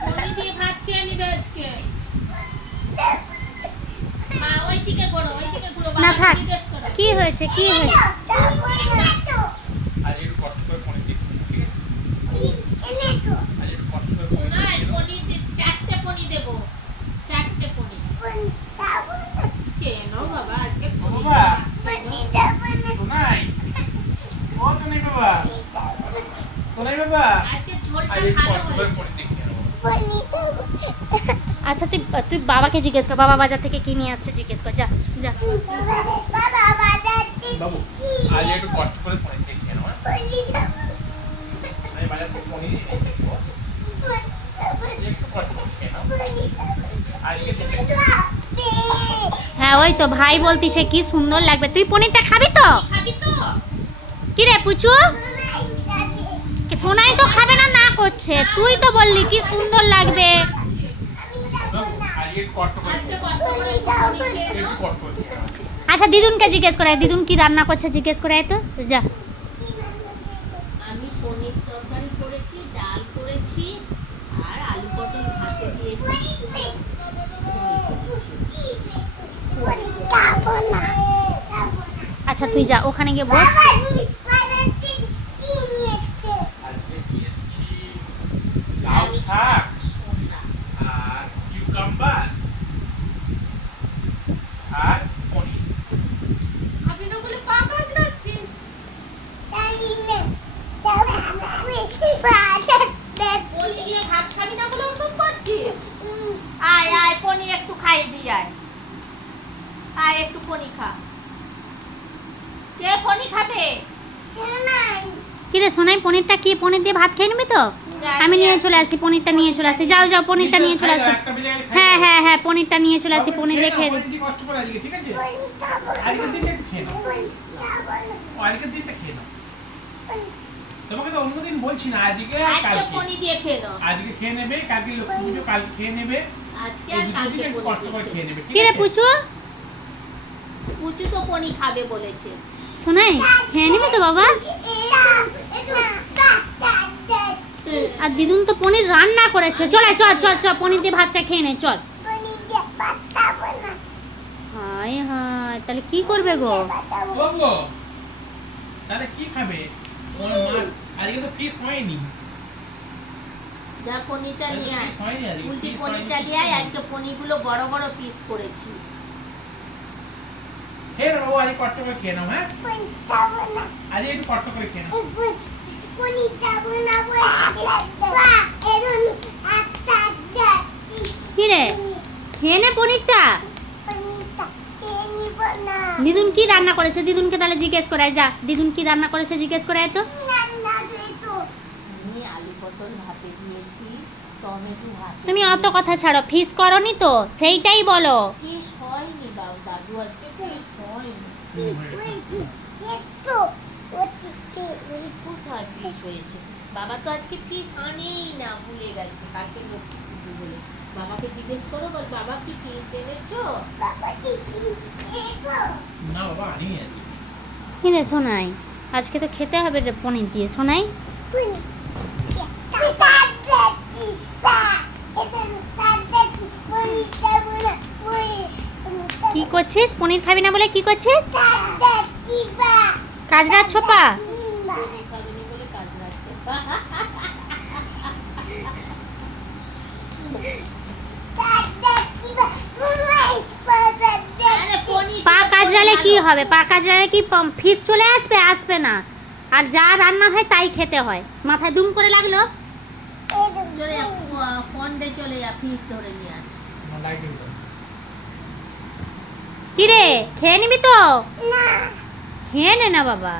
পনির দিয়ে ভাত খেয়ে নিবে আজকে। মা ওইদিকে ঘোরো, ওইদিকে ঘুরো, না বাবাকে থাক। জিজ্ঞেস করো। কি হয়েছে কি হয়েছে? আজ একটু কষ্ট করে পনির দিয়ে ঠিক আছে? আজ একটু কষ্ট করে পনির শোনাই, দিয়ে পনির দিয়ে 4টে পনির দেবো, 4টে পনির। কেন বাবা আজকে পনির বাবা। দেবো? শোনাই ও তো নেই বাবা শোনাই বাবা আজকে ঝোলটা আজ একটু ভালো কষ্ট করে হয়েছে। পনির দিয়ে খেয়ে নেবো। আচ্ছা তুই তুই বাবাকে জিজ্ঞেস কর, বাবা বাজার থেকে কি নিয়ে আসছে জিজ্ঞেস কর, যা যা। বাবু আজ একটু কষ্ট করে পনির দিয়ে খেয়ে নেবো আমি বাজার থেকে পনির নিয়ে এসেছি। একটু কষ্ট করে খেয়ে নাও আজকে থেকে হ্যাঁ ওই তো ভাই বলতিছে কি সুন্দর লাগবে, তুই পনিরটা খাবি তো? খাবি তো? কি রে পুচু? সোনাই তো খাবে না, না করছে, তুই তো বললি কি সুন্দর লাগবে। বাবু আজ একটু কষ্ট করে আজকে খেয়ে কষ্ট করে পনির খেয়ে একটু নাও। কষ্ট করে খেয়ে নাও। আচ্ছা দিদুনকে জিজ্ঞেস করে, দিদুন কি রান্না করছে জিজ্ঞেস করে তো, যা। আমি পনির তরকারি করেছি, ডাল করেছি, আর আলু পটল ভাতে দিয়েছি। আচ্ছা তুই যা ওখানে গিয়ে বল। আজকে নিয়ে এসেছি লাউ শাক আর কিউকাম্বার আর পনির খাবি না বলে পা কাচড়াচ্ছিস? পনির দিয়ে ভাত খাবি না বলে ওরকম করছিস? আয় আয় পনির একটু খাই দি আয়। আয় একটু পনির খা। কে পনির খাবে? কি রে সোনাই পনিরটা কি, পনির দিয়ে ভাত খেয়ে নিবি তো? আমি নিয়ে চলে আসি, পনিরটা নিয়ে চলে আসি, যাও যাও পনিরটা নিয়ে চলে আসি। একটা বেজে গেলে খাই হ্যাঁ দাও। হ্যাঁ হ্যাঁ পনিরটা নিয়ে চলে আসি, বাবু, পনির দিয়ে খেয়ে নাও, দিই। পনির দিয়ে কষ্ট করে আজকে ঠিক আছে আজকের দিনটা একটু খেয়ে নাও ও, আজকের দিনটা খেয়ে নাও তোমাকে তো অন্যদিন বলছি না আজকে আর আজকে কালকে পনির দিয়ে খেয়ে নাও। আজকে খেয়ে নেবে কালকে লক্ষ্মী পুজো কালকে খেয়ে নেবে আজকে এই আর দুটো কালকে দিন একটু কষ্ট করে পনির খেয়ে দিয়ে নেবে কি রে আছে? পুচু? পুচু তো পনির খাবে বলেছে। সোনাই খেয়ে নিবি তো বাবা? আর দিদুন তো পনির রান্না করেছে, চল আয়, চল চল চল পনির দিয়ে ভাতটা খেয়ে নে চল। হায় হায় তাহলে কি করবে গো? বাবু তাহলে কি খাবে তোমার মা আজকে তো ফিস হয়নি যা পনিরটা আজকে নিয়ে আয়, ফিস হয়নি আজকে উল্টি ফিস পনিরটা হয়নি, নিয়ে আয়। আজকে পনিরগুলো বড় বড় পিস করেছি। খেয়ে নাও আজকে কষ্ট করে খেয়ে নাও হ্যাঁ আজকে একটু কষ্ট করে খেয়ে নাও কি রে খেয়ে নে পনিরটা। দিদুন কি রান্না করেছে দিদুনকে তাহলে জিজ্ঞেস করে আয়, যা দিদুন কি রান্না করেছে জিজ্ঞেস করে আয় তো। আমি আলু পটল ভাতে দিয়েছি, টমেটো ভাতে তুমি অত কথা ছাড়ো, ফিস করনি তো সেইটাই বলো। ফিস হয়নি বাবু, দাদু আজকে ফিস হয়নি। কোথায় ফিস হয়েছে? বাবা তো আজকে ফিস আনেই না, ভুলে গেছে কালকে লক্ষ্মী পুজো বলে। বাবাকে জিজ্ঞেস করো, বল বাবা কি ফিস এনেছো? না বাবা আনি আজকে কি রে সোনাই আজকে তো খেতে হবে রে পনির দিয়ে সোনাই। কি করছিস পনির খাবি না বলে কি করছিস? কাজরার ছোপা। পনির খাবে না বলে কাজ রাখছে। আরে পনির পা কাজরালে কি হবে, পা কাজরালে কি ফিস চলে আসবে? আসবে না। আর যা রান্না হয় তাই খেতে হয়, মাথায় দুম করে লাগলো। চলে যা, ফন্ডে চলে যা, ফিস ধরে নিয়ে আস। আমার লাইটিং দাও কি রে খেয়ে নিবি তো? খেয়ে নে না বাবা।